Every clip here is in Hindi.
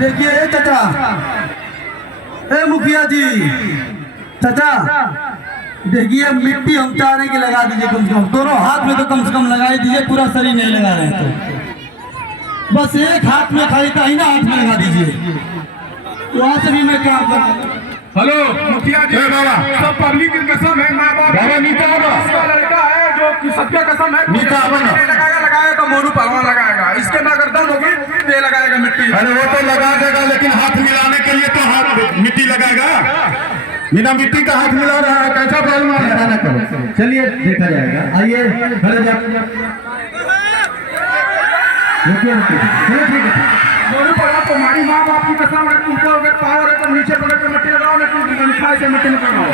देखिए चाचा, ए मुखिया जी, चाचा देखिए मिट्टी हम चाह रहे हैं कि लगा दीजिए कम से कम, दोनों हाथ में तो कम से कम लगा दीजिए, पूरा शरीर नहीं लगा रहे तो बस एक हाथ में खाली दाहिना हाथ में लगा दीजिए, वहां से भी मैं काम कर। हेलो मुखिया जी, बाबा सब पब्लिक की कसम है, माँ बाप बाबा नीता का लड़का है जो सबके कसम है, नीता लगाएगा तो मोनू पहलवान लगाएगा, इसके में अगर दर्द होगी तो ये लगाएगा मिट्टी। अरे वो तो लगा देगा, लेकिन हाथ मिलाने के लिए तो हाथ मिट्टी लगाएगा, बिना मिट्टी का हाथ मिला रहा है, कैसा पहलवान है? ना करो, चलिए देखा जाएगा। आइए खड़े जाइए, चलो ठीक है। मोनू पहलवान तुम्हारी माँ बाप की कसम है, तुमको अगर पावर है तो नीचे पकड़ के मिट्टी लगाओ, लेकिन से मिट्टी लगाओ।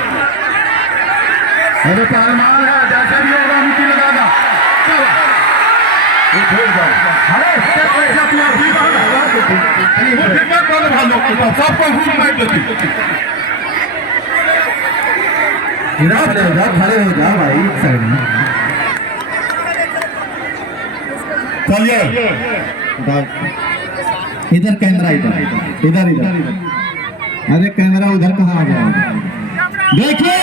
अरे पहलवान है, जैसे भी होगा मिट्टी लगाएगा। खड़े हो जाओ भाई साइड में। चलिए इधर कैमरा, इधर इधर इधर, अरे कैमरा उधर कहाँ आ गया? देखिए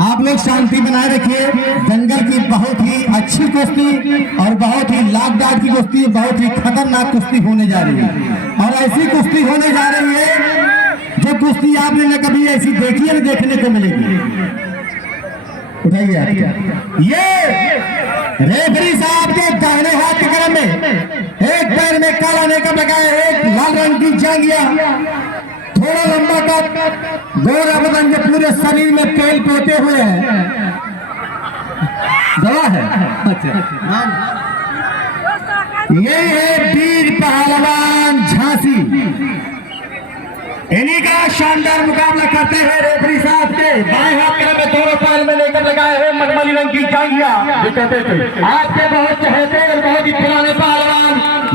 आप लोग शांति बनाए रखिए। जंगल की बहुत ही अच्छी कुश्ती और बहुत ही लाभदायक की कुश्ती, बहुत ही खतरनाक कुश्ती होने जा रही है, और ऐसी कुश्ती होने जा रही है जो कुश्ती आपने न कभी ऐसी देखी है न देखने को मिलेगी। उठाइए, ये रेफरी साहब के दाहिने हाथ के कलम में एक पैर में काला मेकअप लगाए, एक लाल रंग की जांघिया, थोड़ा लंबा कट, गोरा बदन के पूरे शरीर में तेल पोते हुए हैं, दवा है। अच्छा, ये है वीर पहलवान झांसी, इन्हीं का शानदार मुकाबला करते हैं रेफरी साहब के बाएं हाथ में दोनों पैर में लेकर लगाए हुए मखमली रंग की जांघिया। आपके बहुत चहेते और बहुत ही पुराने पहलवान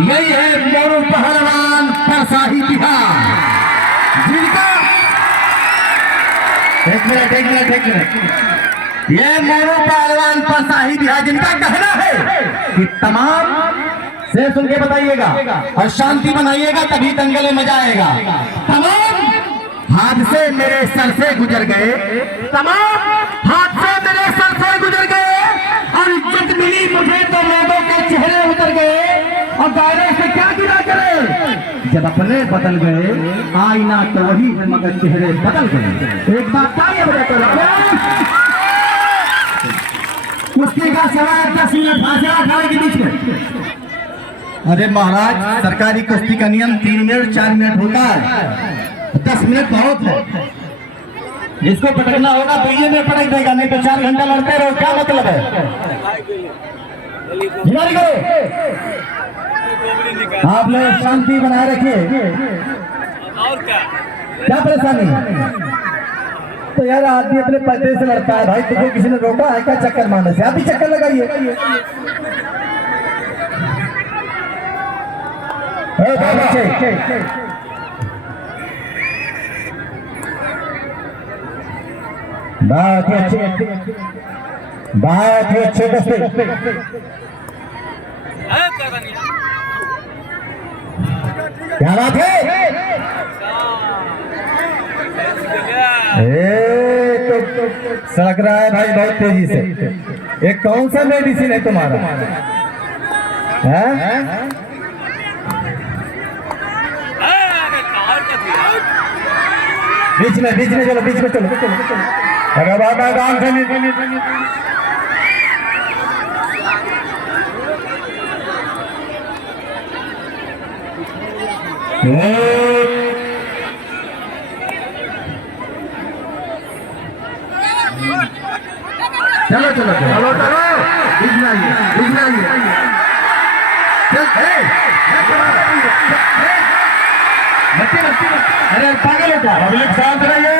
यही है मोनू पहलवान परसाही बिहार, जिनका एक मिनट ये मोनू पहलवान परसाही बिहार जिनका कहना है कि तमाम से सुन के बताइएगा और शांति बनाइएगा, तभी दंगल में मजा आएगा। तमाम हादसे मेरे सर से गुजर गए, तमाम हादसे मेरे सर से गुजर गए, और इज्जत मिली मुझे तो लोगों के चेहरे उतर गए, और दायरे से क्या गिरा करे, जब अपने बदल गए आईना तो वही है मगर चेहरे बदल गए। एक बात कुश्ती का सवाल 10 मिनट फासला खाने के बीच में। अरे महाराज, सरकारी कुश्ती का नियम 3 मिनट 4 मिनट होता है, 10 मिनट बहुत है। जिसको पटकना होगा तो ये में पटक देगा, नहीं तो 4 घंटा लड़ते रहो, क्या मतलब है? आप लोग शांति बनाए रखिए। और क्या परेशानी? तो यार आदमी अपने पैसे से लड़ता है भाई, तुमको किसी ने रोका है क्या चक्कर मारने से? आप भी चक्कर लगाइए। बहुत ही अच्छे कुश्ती। क्या बात है? तो सड़क रहा है भाई बहुत तेजी से। एक कौन सा मेडिसिन है तुम्हारा? बीच में चलो, बीच में चलो। अरे बाबा गांव से चलो बीच में आइए। अरे पागल हो क्या? पब्लिक शांत रहिए।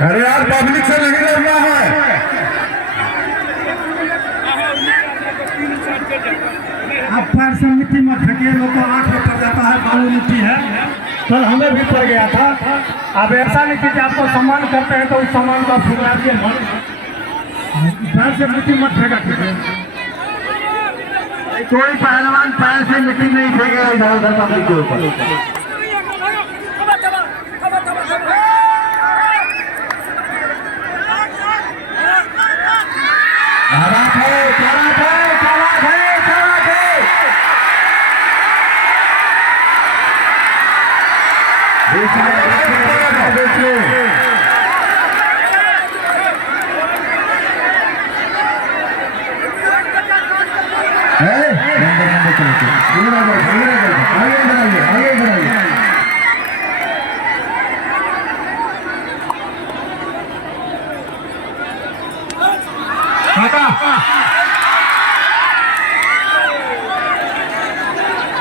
अरे यार पब्लिक से नहीं लड़ना है। आप पैर से मिट्टी में फेंकिए, लोग को आँख में पड़ जाता है, बालू मिट्टी है। कल हमें भी पड़ गया था। अब ऐसा नहीं कि आपको सम्मान करते हैं तो उस सम्मान को फुला दिए पैर से मिट्टी मत फेंका कीजिए। कोई पहलवान पैर से मिट्टी नहीं फेंकेगा इधर उधर पब्लिक के ऊपर।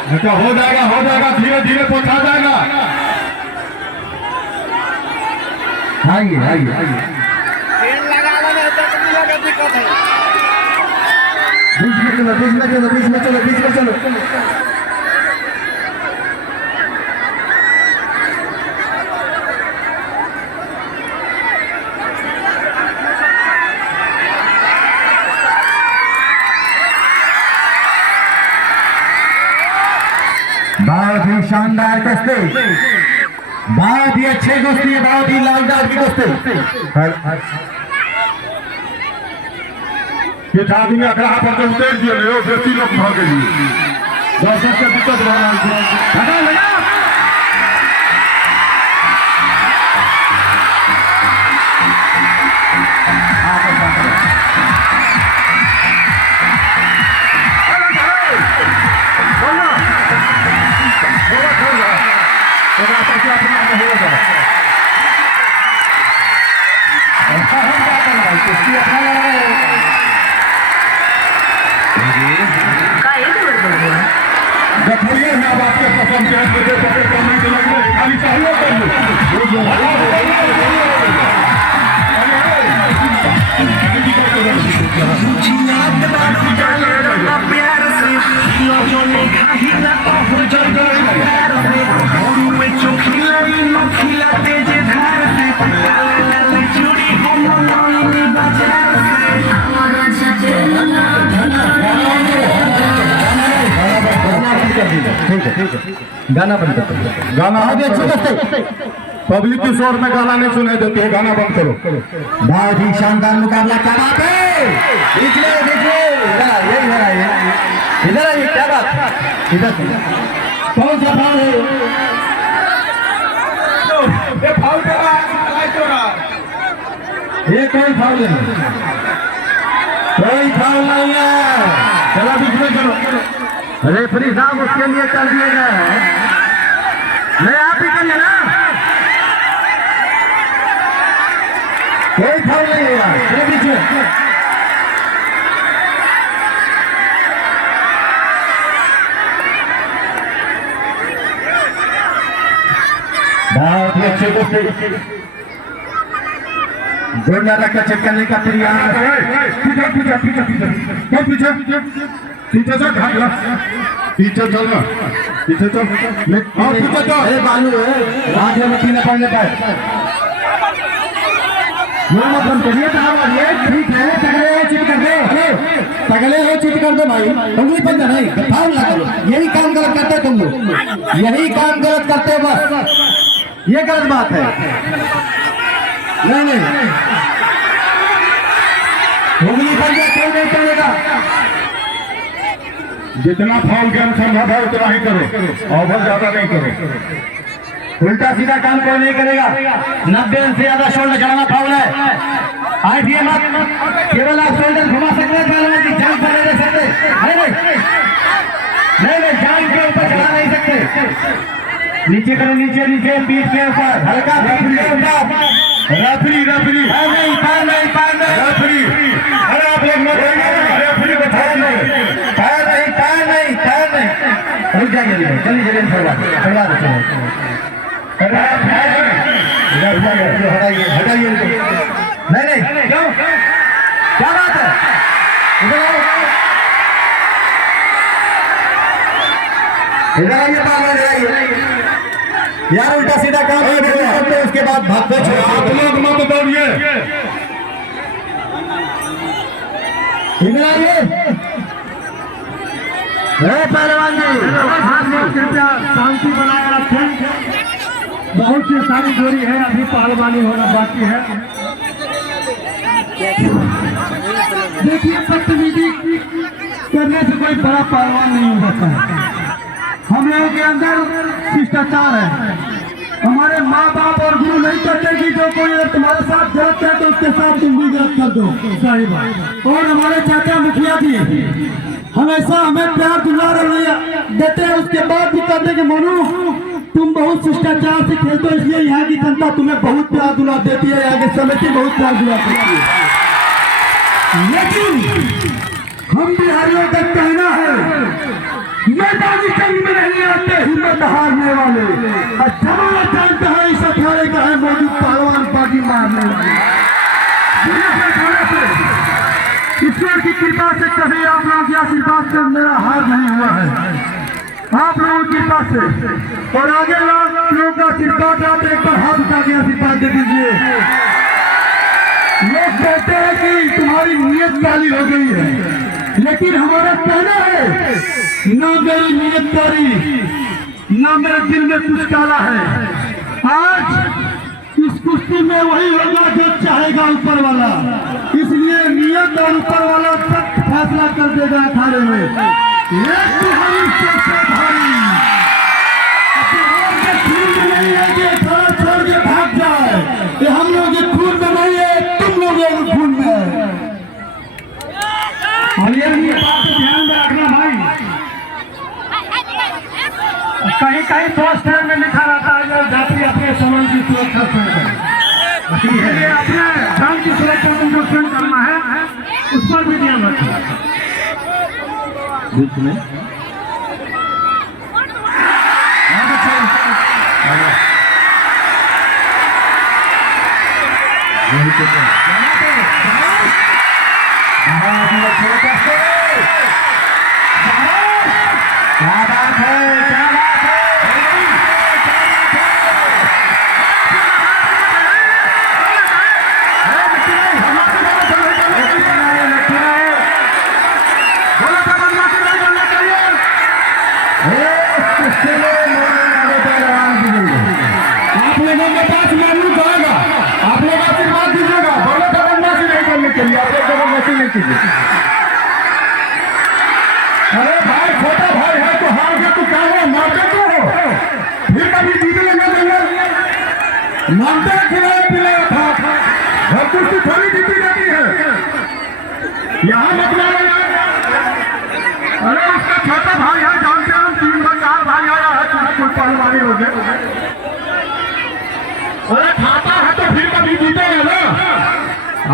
अच्छा हो जाएगा धीरे धीरे पहुंचा जाएगा। आइए आइए आइए बीच में चलो। बहुत ही शानदार कुश्ती, बहुत ही अच्छे कुश्ती है, बहुत ही लाजवाब की कुश्ती। ये आदमी अखड़ा पर जो उतर दिए हो बेटी लोग भाग गई दर्शक के दिक्कत लगा आप आपके पसंद खाली चाहिए गाना बंद करो। गाना बहुत ही अच्छी कुश्ती, पब्लिक की शोर में गाना नहीं सुनाई देती है, गाना बंद करो। बहुत ही शानदार मुकाबला। क्या बात है, देखिए यही हो रहा है, इधर आइए। क्या बात, इधर कौन सा फाउल है? ये फाउल कर रहा ये कोई फाउल नहीं, कोई फाउल नहीं है। चलो बीच में चलो। रेफरी साहब उसके लिए कर दिए गए हैं, नहीं आप ही करिए ना। कोई फाउल नहीं है यार, ये बीच में। बहुत ही अच्छे कुश्ती, गोंडा का चेक करने का प्रयास। पीछे चल भागला, पीछे चल ना, पीछे चल, पीछे चल। अरे बालू है, आंखें में पीना पड़ने पाए। मतलब करिए तो ये ठीक है, तगड़े हो चिट कर दो, तगड़े हो चिट कर दो भाई, उंगली बंद नहीं, फाउल लगा दो। यही काम गलत करते तुम लोग, यही काम गलत करते हो बस, ये गलत बात है। नहीं उंगली बंद कोई नहीं करेगा। जितना फाउल के अनुसार है उतना ही करो, ओवर ज्यादा नहीं करो। उल्टा सीधा काम कोई नहीं करेगा। 90 से ज्यादा शोल्डर चढ़ाना फाउल है। आईटीए मत, केवल आप शोल्डर घुमा सकते हैं, जान पर नहीं रख सकते। नहीं जान के ऊपर चढ़ा नहीं सकते। नीचे करो, नीचे पीठ के ऊपर हल्का रेफरी पैर नहीं रेफरी, अरे आप लोग मत रेफरी बताया नहीं, पैर नहीं। रुक जाइए, जल्दी छुड़वा दो। हटाइए। नहीं क्यों, क्या बात है? इधर आइए यार, उल्टा सीधा काम करते उसके बाद भागते। आप लोग मत दौड़िए, इधर आइए। पहलवान जी कृपया शांति बनाए रखें। बहुत सी सारी दूरी है, अभी पहलवानी होना बाकी है। देखिए, बदतमीजी करने से कोई बड़ा पहलवान नहीं होता है। हम लोगों के अंदर शिष्टाचार है। हमारे माँ बाप और गुरु नहीं कहते कि जो कोई अगर तुम्हारे साथ गलत है तो उसके साथ तुम भी गलत कर दो। सही बात। और हमारे चाचा मुखिया जी हमेशा हमें प्यार दुलार देते हैं, उसके बाद भी कहते कि मोनू तुम बहुत शिष्टाचार से खेलते हो, इसलिए यहाँ की जनता तुम्हें बहुत प्यार दुलार देती है, यहाँ की समिति बहुत प्यार दुलार देती है। लेकिन हम बिहारियों का कहना है मैदानी जंग में नहीं आते हिम्मत हारने वाले, और जमाना जानता है इस अखाड़े का है मौजूद पहलवान पार्टी मारने वाले। ईश्वर की कृपा से कभी आप लोगों के आशीर्वाद से मेरा हार नहीं हुआ है, आप लोगों की कृपा से। और आगे लोगों का आशीर्वाद आप एक बार हाथ उठा के आशीर्वाद दे दीजिए। लोग कहते हैं कि तुम्हारी नीयत काली हो गई है, लेकिन हमारा कहना है ना मेरी नीयत काली, ना मेरे दिल में कुछ काला है। आज इस कुश्ती में वही होगा जो चाहेगा ऊपर वाला, इसलिए नियत और ऊपर वाला सख्त फैसला कर देगा अखाड़े में। एक तुम्हारी सबसे भारी नहीं है कि अखाड़ा छोड़ के भाग जाए, ये हम लोग के खून में नहीं है, तुम लोगों के खून में है। ये बात ध्यान में रखना भाई। कहीं कहीं तो स्टैंड में लिखा रहता है जो यात्री अपने सामान की सुरक्षा अपने जान की सुरक्षा तुमको स्वयं करना है, उस पर भी ध्यान रखना। बीच में क्या बात है, क्या बात है। आप लोगों के पास मेनू जाएगा, आप लोग आशीर्वाद दीजिएगा, बोले बदमाशी नहीं करने के लिए, आप लोग बदमाशी नहीं कीजिए। अरे भाई छोटा भाई है तो हार के तू क्या हो, मारते तो हो, फिर कभी जीत लेंगे देंगे। मानते खिलाया पिलाया था, हर कुछ थोड़ी जीती जाती है, यहाँ मतलब अरे उसका छोटा भाई है, जानते हैं हम 3 बार 4 भाई आया है, कुछ पहलवानी हो गए। अरे खाता है तो फिर कभी जीतेगा ना,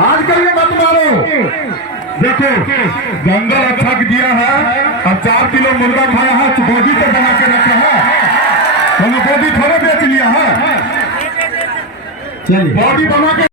आज के लिए मत मारो। देखो जंगल अच्छा दिया है, अब 4 किलो मुर्गा खाया है, बोगी तो बना के रखा है, बोगी थोड़ा बेच लिया है, बॉडी बना के